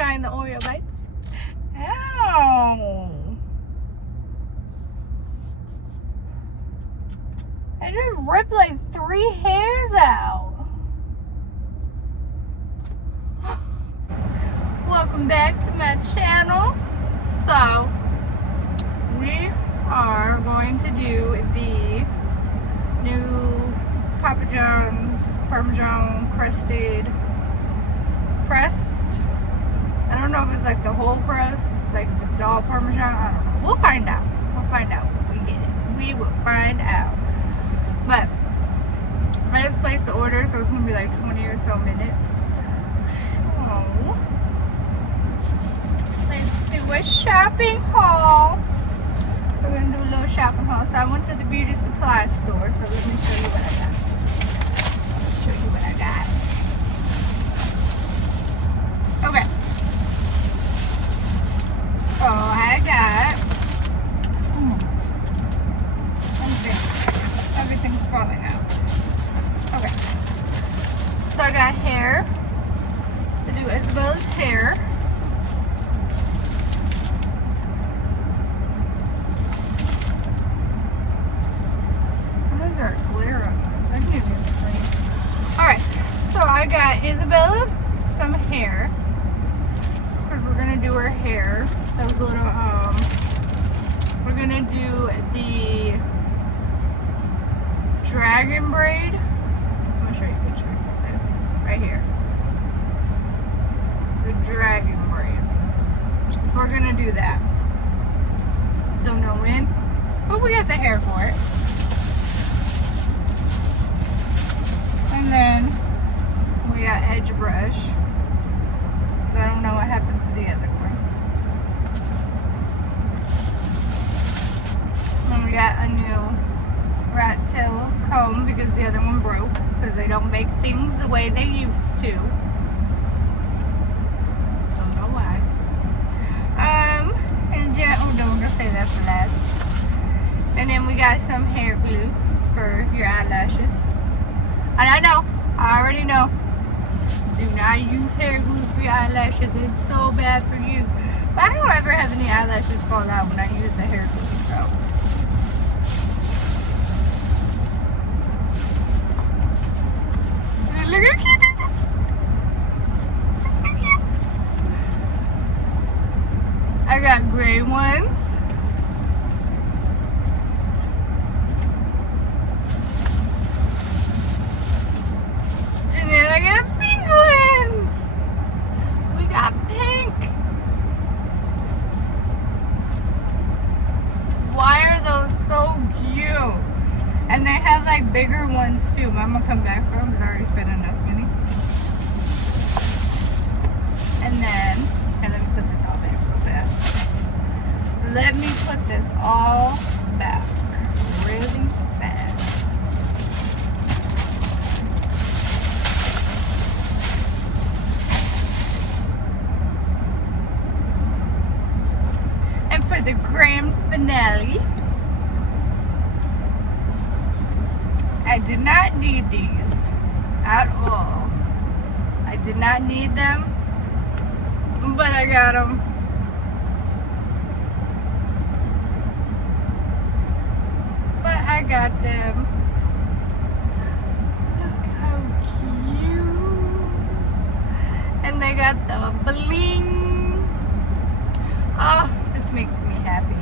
trying the Oreo bites. Ow! I just ripped like 3 hairs out. Welcome back to my channel. So, we are going to do the new Papa John's parmesan crusted crust. I don't know if it's like the whole crust, like if it's all parmesan, I don't know. We'll find out. We'll find out when we get it. We will find out. But I just placed the order, so it's gonna be like 20 or so minutes. So let's do a shopping haul. We're gonna do a little shopping haul. So I went to the beauty supply store, so let me show you what I got. Show you what I got. Okay. So I got everything's falling out. Okay. So I got hair to do Isabella's hair. Those are clear on those. I can't even see. Alright. So I got Isabella some hair. Because we're gonna do her hair. Those little we're gonna do the dragon braid. I'm gonna show you a picture of this right here. The dragon braid. We're gonna do that. Don't know when, but we got the hair for it. And then we got edge brush. Cause I don't know what happened to the other one. And we got a new rat tail comb because the other one broke because they don't make things the way they used to. Don't know why. And then oh no, don't say that for last. And then we got some hair glue for your eyelashes. And I know, I already know. Do not use hair glue for your eyelashes. It's so bad for you. But I don't ever have any eyelashes fall out when I use the hair glue, so. Look how cute this is. It's so cute. I got gray ones. And then I got pink ones. We got pink. Why are those so cute? And they have like bigger ones too. I'm gonna come back for them because I already spent enough money. And then, and let me put this all back real fast. Let me put this all back really fast. And for the grand finale, I did not need these at all. I did not need them, but I got them. But I got them. Look how cute. And they got the bling. Oh, this makes me happy.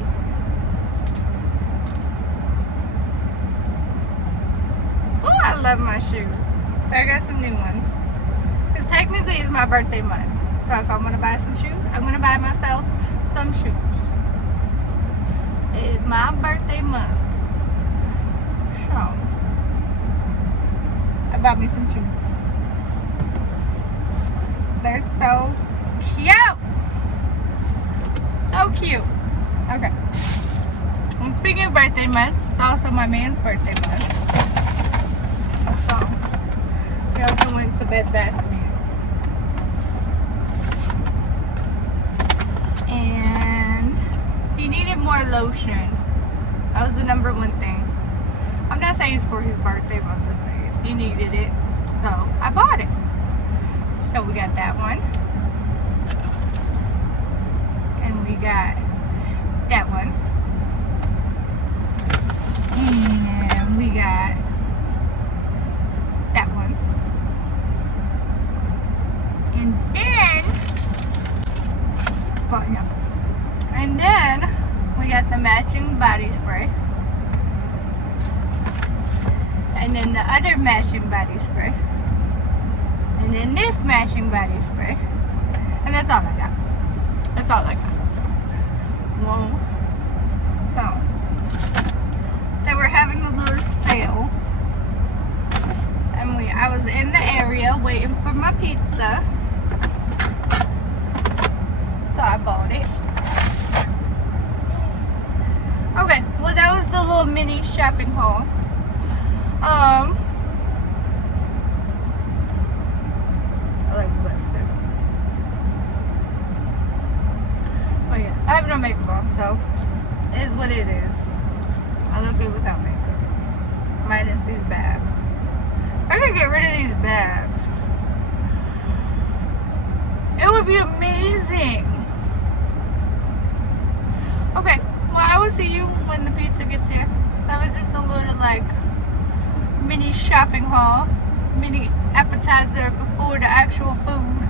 I love my shoes. So I got some new ones. Because technically it's my birthday month. So if I'm going to buy some shoes, I'm going to buy myself some shoes. It is my birthday month. So I bought me some shoes. They're so cute. So cute. Okay. And speaking of birthday months, it's also my man's birthday month. So, we also went to Bed Bath & Beyond. And he needed more lotion. That was the #1 thing. I'm not saying it's for his birthday, but I'm just saying he needed it. So, I bought it. So, we got that one. got that one. And we got that one. And then, well, yeah. And then we got the matching body spray. And then the other matching body spray. And then this matching body spray. And that's all I got. That's all I got. Whoa. So, they were having a little sale. And I was in the area waiting for my pizza. So I bought it. Okay, well that was the little mini shopping haul. I like busted. Oh yeah, I have no makeup on, so it is what it is. I look good without makeup. Minus these bags. I could get rid of these bags. It would be amazing. Okay, well I will see you when the pizza gets here. That was just a little like mini shopping haul, mini appetizer before the actual food.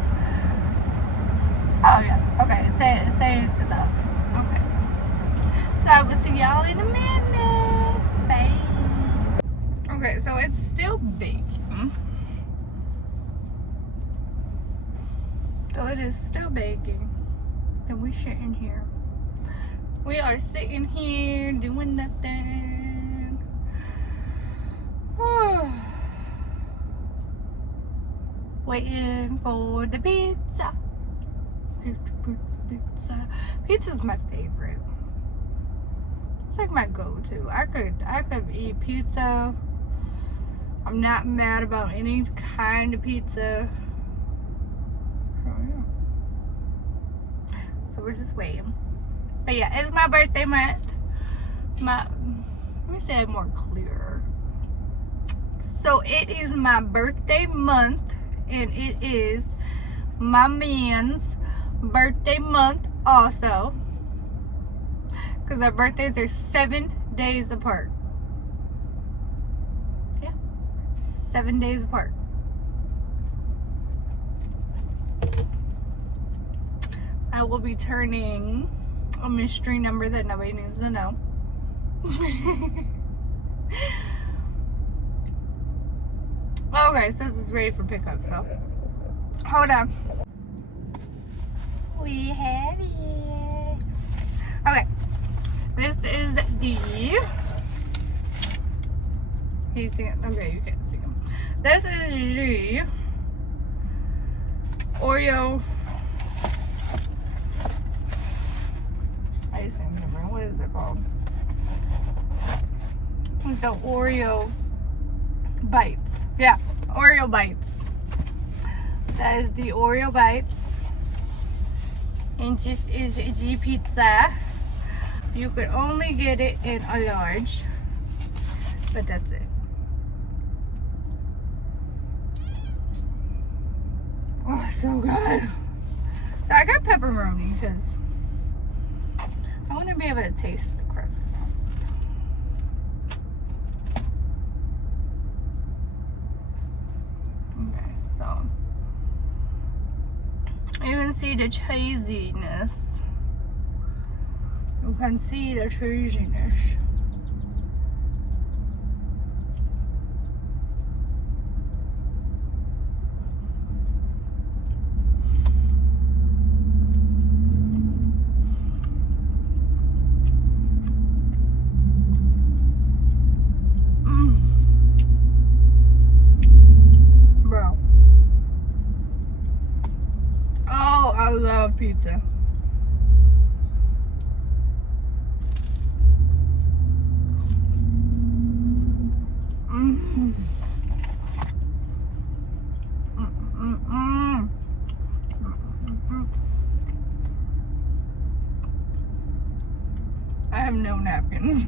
Oh yeah, okay, say it's enough. Okay. So I will see y'all in a minute. Bye. Okay, so it's still baking. So it is still baking. And we're sitting here. We are sitting here doing nothing. Waiting for the pizza. Pizza's my favorite. It's like my go-to. I could eat pizza. I'm not mad about any kind of pizza. Oh, yeah. So we're just waiting. But yeah, it's my birthday month. Let me say it more clear. So it is my birthday month, and it is my man's birthday month also, because our birthdays are 7 days apart. Yeah, 7 days apart. I will be turning a mystery number that nobody needs to know. Okay, so this is ready for pickup, so hold on. We have it. Okay, this is the. Can you see it? Okay, you can't see them. This is the Oreo. I can't remember. What is it called? The Oreo bites. Yeah, Oreo bites. That is the Oreo bites. And this is the pizza. You could only get it in a large, but that's it. Oh, so good. So I got pepperoni because I want to be able to taste the crust. Okay, so you can see the cheesiness. You can see the cheesiness. Bro. Oh, I love pizza. I have no napkins.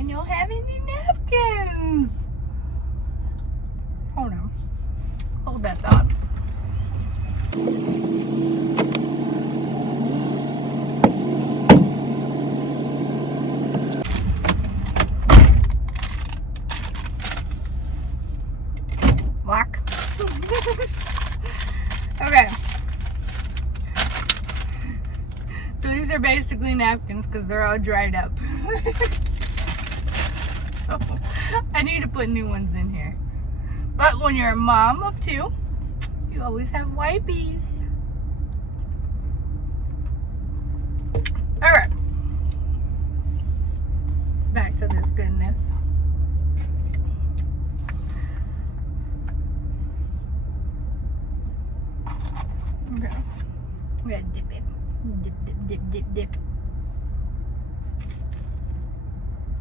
and you don't have any napkins. Hold on. Hold that thought. Whack. Okay. So these are basically napkins because they're all dried up. So I need to put new ones in here. But when you're a mom of two, you always have wipies. Alright. Back to this goodness. Okay. We gotta dip it. Dip, dip, dip, dip, dip.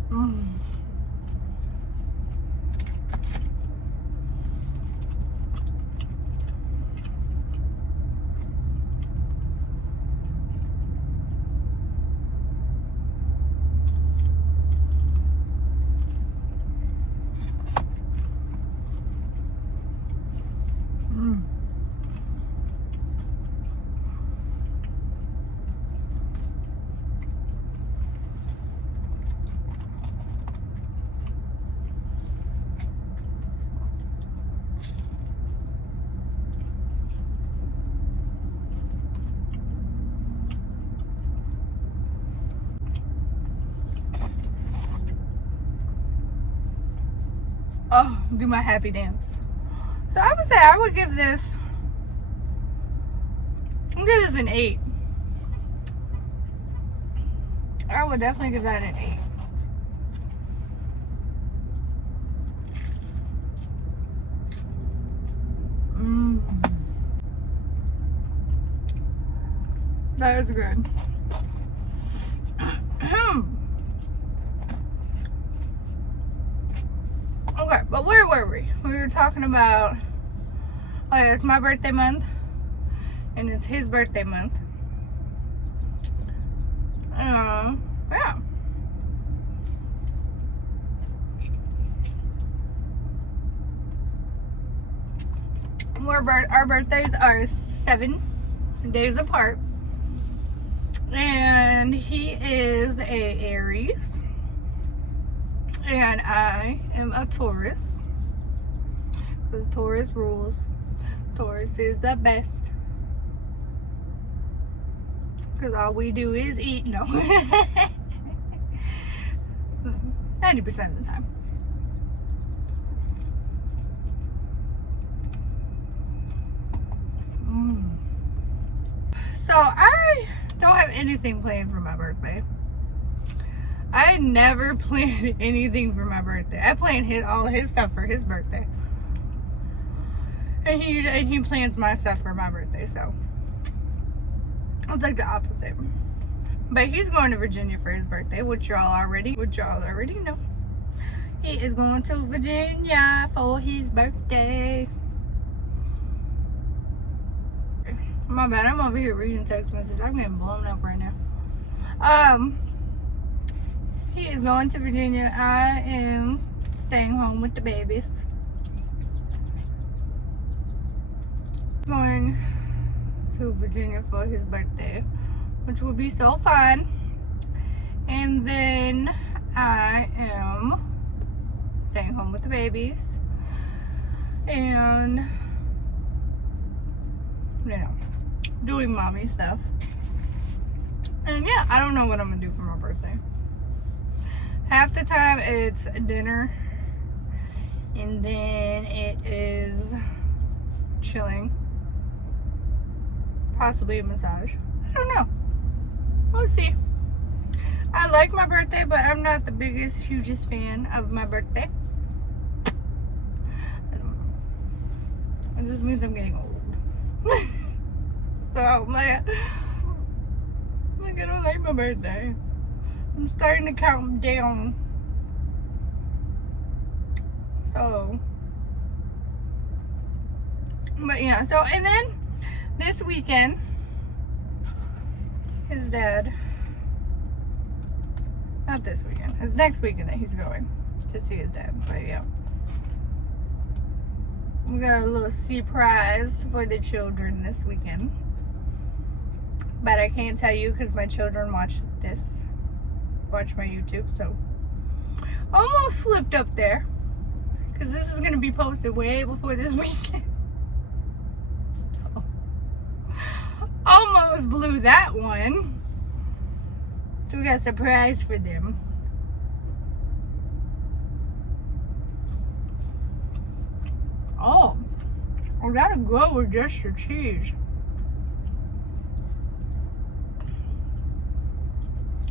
Mmm. Oh, do my happy dance. So I would say I would give this, I'm gonna give this an 8. I would definitely give that an 8. That is good. Okay, but where were we? We were talking about, oh yeah, it's my birthday month, and it's his birthday month. Yeah. Our birthdays are 7 days apart, and he is a Aries, and I am a Taurus, because Taurus rules. Taurus is the best, because all we do is eat. No. 90% of the time. So I don't have anything planned for my birthday. I never planned anything for my birthday. I planned all his stuff for his birthday, and he plans my stuff for my birthday. So it's like the opposite. But he's going to Virginia for his birthday, which y'all already know. He is going to Virginia for his birthday. My bad, I'm over here reading text messages. I'm getting blown up right now. He is going to Virginia. I am staying home with the babies. Going to Virginia for his birthday, which will be so fun. And then I am staying home with the babies. And, you know, doing mommy stuff. And yeah, I don't know what I'm gonna do for my birthday. Half the time it's dinner, and then it is chilling, possibly a massage. I don't know, we'll see. I like my birthday, but I'm not the biggest, hugest fan of my birthday. I don't know. It just means I'm getting old. So I'm like, I don't like my birthday. I'm starting to count down. So, but yeah, so, and then this weekend, his dad, Not this weekend. It's next weekend that he's going to see his dad. But yeah. We got a little surprise for the children this weekend. But I can't tell you because my children watch my YouTube. So almost slipped up there. Because this is going to be posted way before this weekend. So, almost blew that one. So we got a surprise for them. Oh, I gotta go with just the cheese.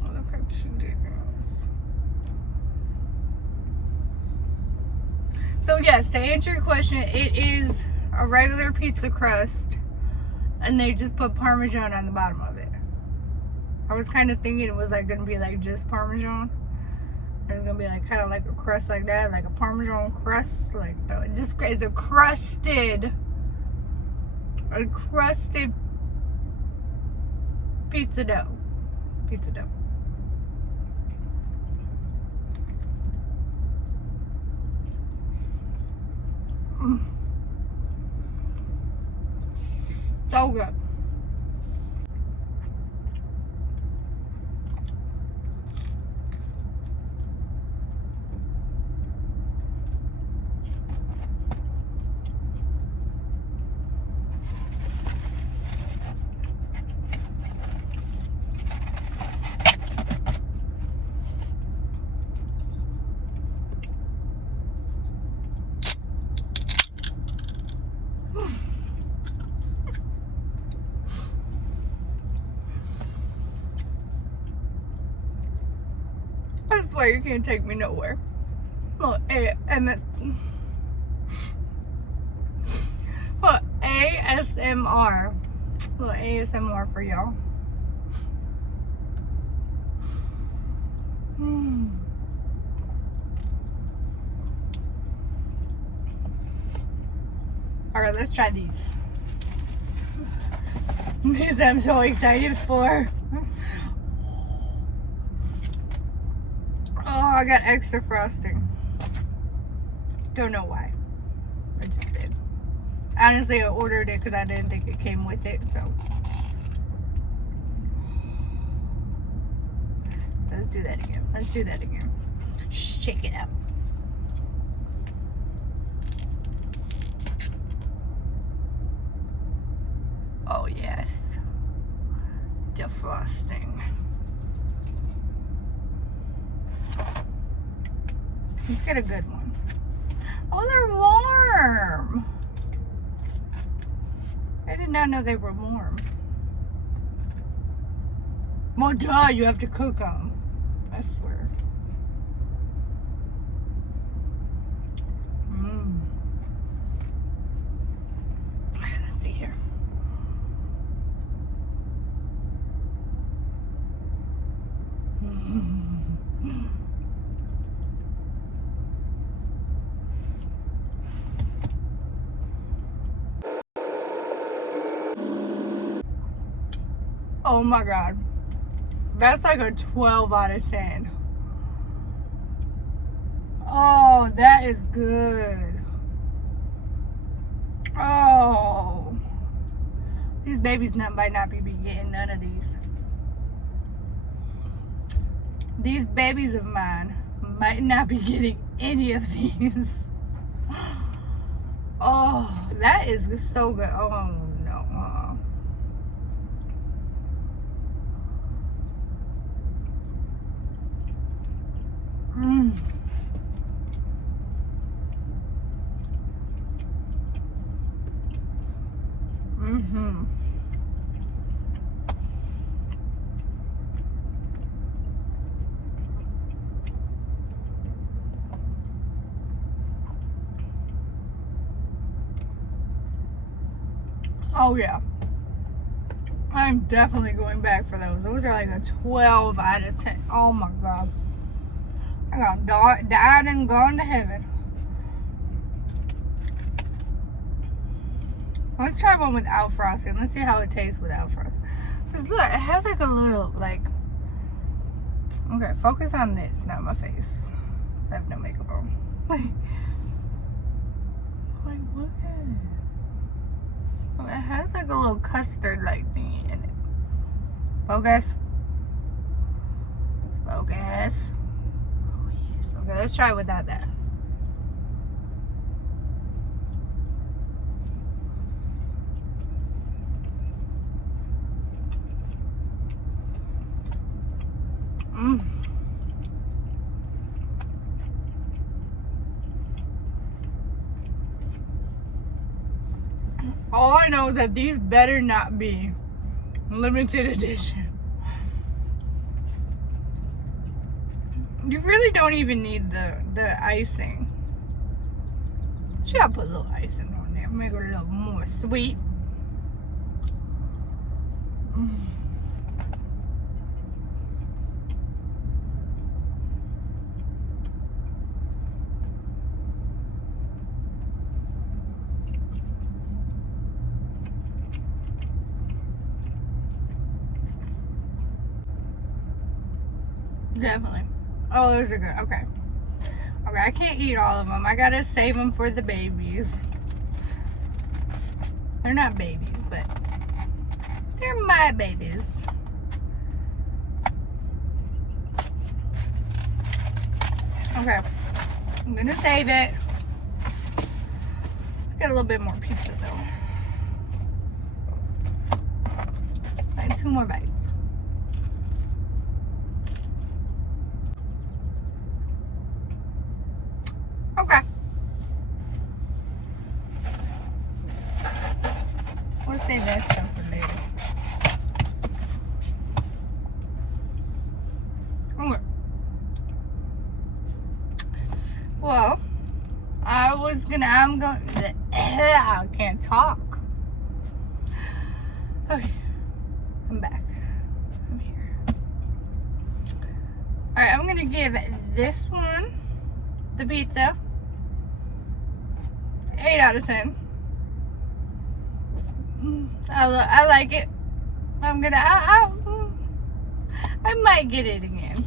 Oh, look how cute it is. So yes, to answer your question, it is a regular pizza crust, and they just put Parmesan on the bottom of it. I was kind of thinking it was like gonna be like just Parmesan. There's gonna be like kind of like a crust like that, like a Parmesan crust. Like no, it just it's a crusted pizza dough. Pizza dough. So good. I swear you can't take me nowhere. Little ASMR. Little ASMR for y'all. Alright, let's try these. These I'm so excited for. Oh, I got extra frosting. Don't know why. I just did. Honestly, I ordered it because I didn't think it came with it, so. Let's do that again. Let's do that again. Shake it up. Oh, yes. Defrosting. Let's get a good one. Oh, they're warm. I did not know they were warm. Well, duh, you have to cook them. I swear. Let's see here. Oh my god. That's like a 12 out of 10. Oh, that is good. Oh. These babies might not be getting none of these. These babies of mine might not be getting any of these. Oh, that is so good. Oh no. Oh yeah. I'm definitely going back for those. Those are like a 12 out of 10. Oh my god. I got died and gone to heaven. Let's try one without frosting. Let's see how it tastes without frosting. Because look, it has like a little, like Okay, focus on this, not my face. I have no makeup on. Like, look at it. Oh, it has like a little custard-like thing in it. Focus. Focus. Oh, yes. Okay, let's try it without that. All I know is that these better not be limited edition. You really don't even need the icing. Should I put a little icing on there? Make it a little more sweet. Definitely. Oh, those are good. Okay. Okay, I can't eat all of them. I gotta save them for the babies. They're not babies, but they're my babies. Okay. I'm gonna save it. Let's get a little bit more pizza though. And 2 more bites. Okay. We'll save that stuff for later. Okay. Well, I'm going, I can't talk. Okay. I'm back. I'm here. Alright, I'm gonna give this one, the pizza, 8 out of 10. I like it. I'm gonna, I might get it again.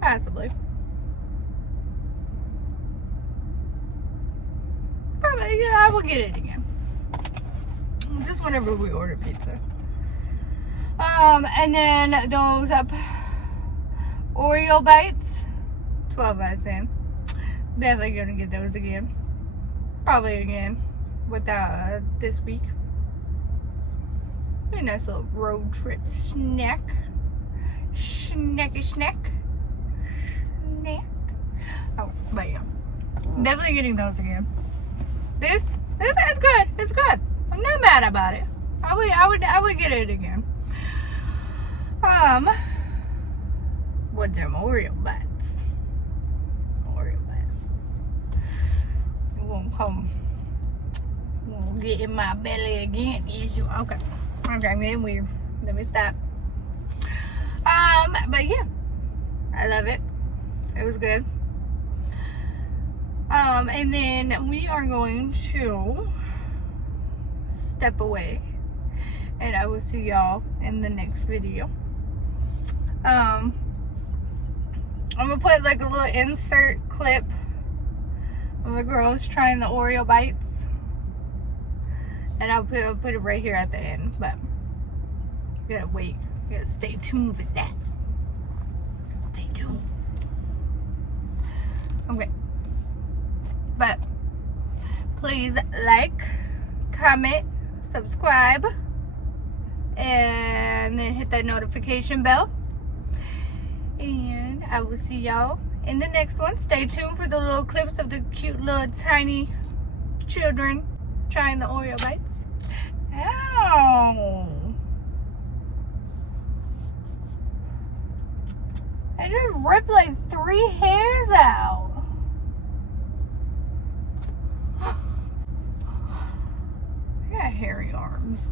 Possibly. Probably, yeah, I will get it again. Just whenever we order pizza. And then those Oreo bites, 12 out of 10. Definitely gonna get those again. Probably again without this week. A nice little road trip snack. Snacky snack. Snack. Oh, but yeah. Definitely getting those again. This is good. It's good. I'm not mad about it. I would get it again. What them Oreo bites? Oreo bites. It won't come. Won't get in my belly again. Is you okay? Okay, I'm getting weird. Let me stop. But yeah, I love it. It was good. And then we are going to step away, and I will see y'all in the next video. I'm gonna put like a little insert clip of the girls trying the Oreo bites, and I'll put it right here at the end, but you gotta wait. You gotta stay tuned for that. Stay tuned. Okay. But please like, comment, subscribe, and then hit that notification bell. And I will see y'all in the next one. Stay tuned for the little clips of the cute little tiny children trying the Oreo bites. Ow! I just ripped like 3 hairs out. I got hairy arms.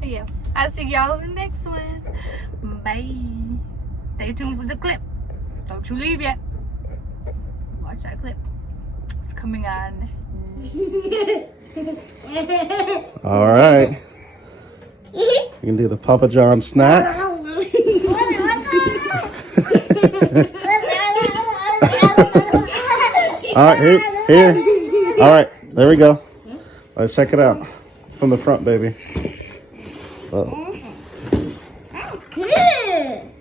But yeah, I'll see y'all in the next one. Bye. Stay tuned for the clip. Don't you leave yet. Watch that clip. It's coming on. All right. You can do the Papa John snack. All right, here. All right, there we go. Let's check it out from the front, baby. Uh-oh. Good.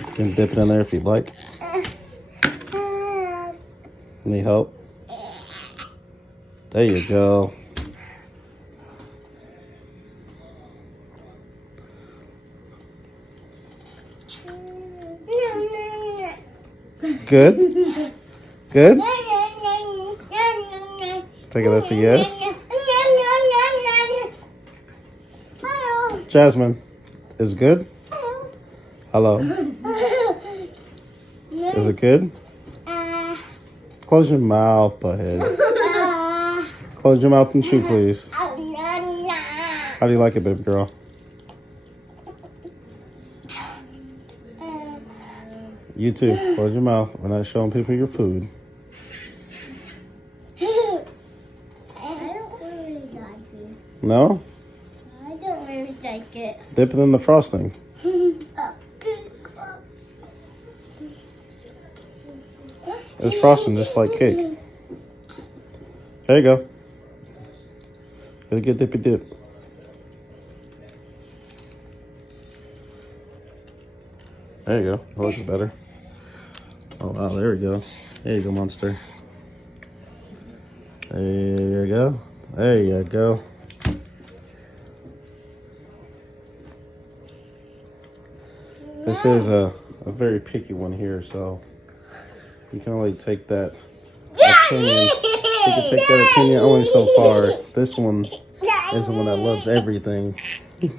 You can dip it in there if you'd like. Need help? There you go. Good? Good? Take it, that's a yes. Jasmine, is it good? Hello. Is it good? Close your mouth, butthead. Close your mouth and chew, please. How do you like it, baby girl? You too. Close your mouth. We're not showing people your food. I don't really like it. No? I don't really like it. Dip it in the frosting. It's frosting just like cake. There you go. Get a good dippy dip. There you go. That looks better. Oh wow, there we go. There you go, monster. There you go. There you go. This is a very picky one here, so you can only take that opinion. You can take that opinion only so far. This one is the one that loves everything. Daddy,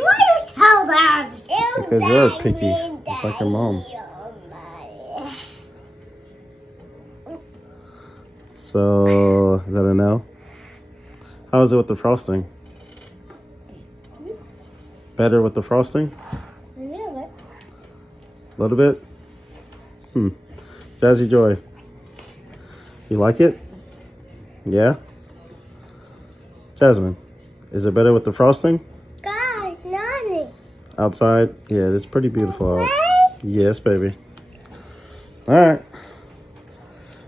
why are you so loud? Because you're picky, just like your mom. So, is that a no? How is it with the frosting? Better with the frosting? A little bit. A little bit? Jazzy Joy, you like it? Yeah? Jasmine, is it better with the frosting? God, Nani. Outside? Yeah, it's pretty beautiful out. Yes, baby. Alright.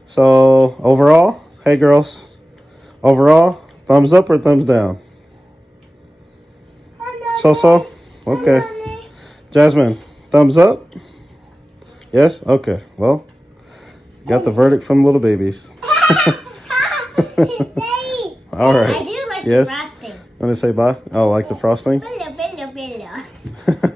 So, overall, hey girls, overall, thumbs up or thumbs down? So? Okay. Jasmine, thumbs up? Yes? Okay. Well, got the verdict from little babies. All right. I do like yes? the frosting. Want to say bye? Oh, like the frosting? Hello.